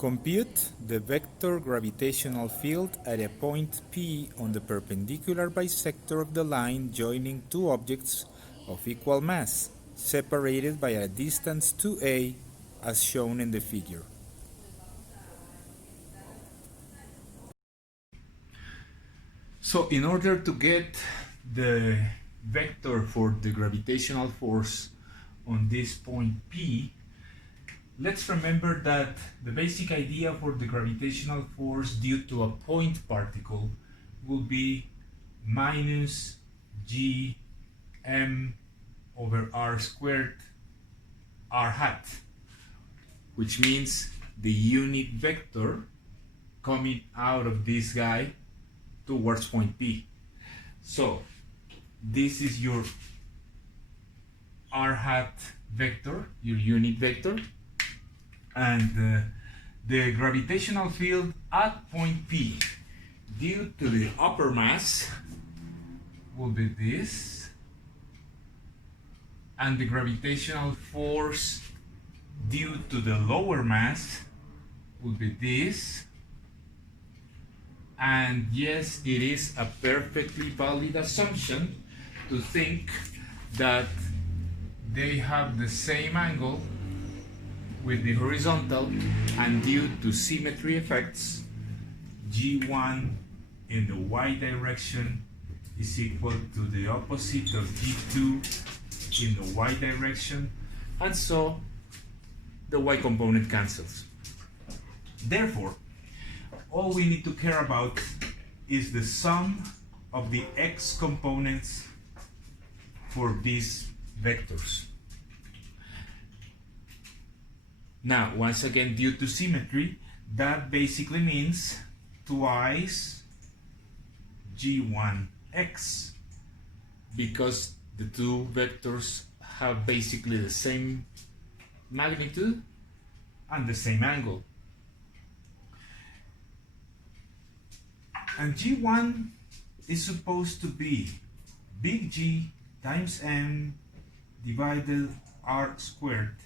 Compute the vector gravitational field at a point P on the perpendicular bisector of the line joining two objects of equal mass, separated by a distance 2a as shown in the figure. So in order to get the vector for the gravitational force on this point P, let's remember that the basic idea for the gravitational force due to a point particle will be minus g m over r squared r hat, which means the unit vector coming out of this guy towards point P. So this is your r hat vector, your unit vector, and the gravitational field at point P due to the upper mass will be this, and the gravitational force due to the lower mass will be this. And yes, it is a perfectly valid assumption to think that they have the same angle with the horizontal, and due to symmetry effects, G1 in the y direction is equal to the opposite of G2 in the y direction, and so the y component cancels. Therefore, all we need to care about is the sum of the x components for these vectors. Now, once again, due to symmetry, that basically means twice g1x, because the two vectors have basically the same magnitude and the same angle. And g1 is supposed to be big G times m divided r squared.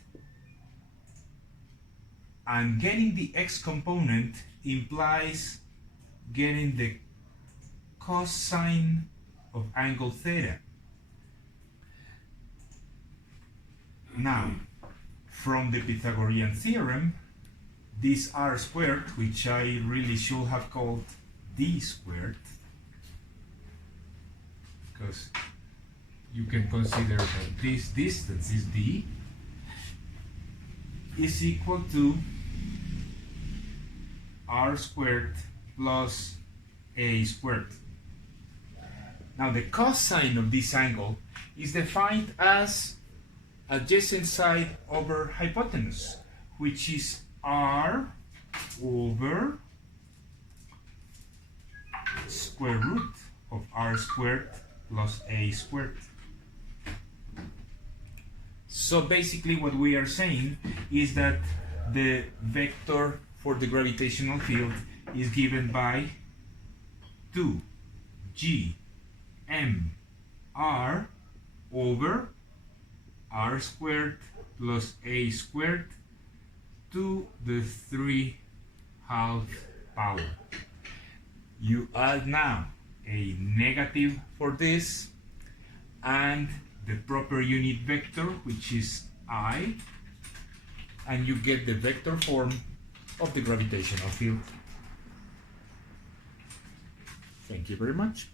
And getting the x component implies getting the cosine of angle theta. Now, from the Pythagorean theorem, this r squared, which I really should have called d squared, because you can consider that this distance is d, is equal to r squared plus a squared. Now the cosine of this angle is defined as adjacent side over hypotenuse, which is r over square root of r squared plus a squared. So basically what we are saying is that the vector for the gravitational field is given by 2g m r over r squared plus a squared to the 3/2 power. You add now a negative for this and the proper unit vector, which is I, and you get the vector form of the gravitational field. Thank you very much.